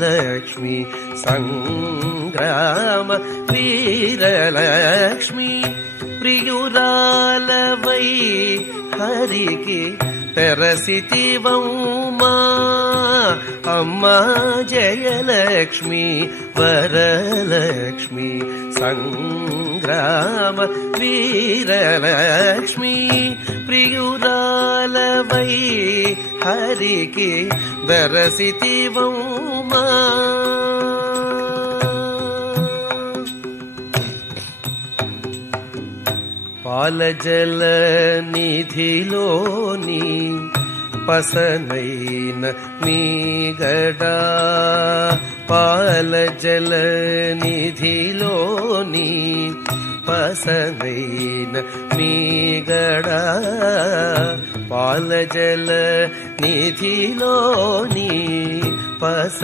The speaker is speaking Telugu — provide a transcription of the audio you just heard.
లక్ష్మి సంగ్రామ వీరలక్ష్మి ప్రియురాలవై హరికి పెరసితివౌమా అమ్మా జయలక్ష్మి వరలక్ష్మి సంగ్రామ వీరలక్ష్మి ప్రియురాలవై హరికి బరసితివౌమా పాలజల నిధిలోని పసనైన మీగడా పాలజల నిధిలోని పసనైన మీగడా పాలజల నిధిలోని పస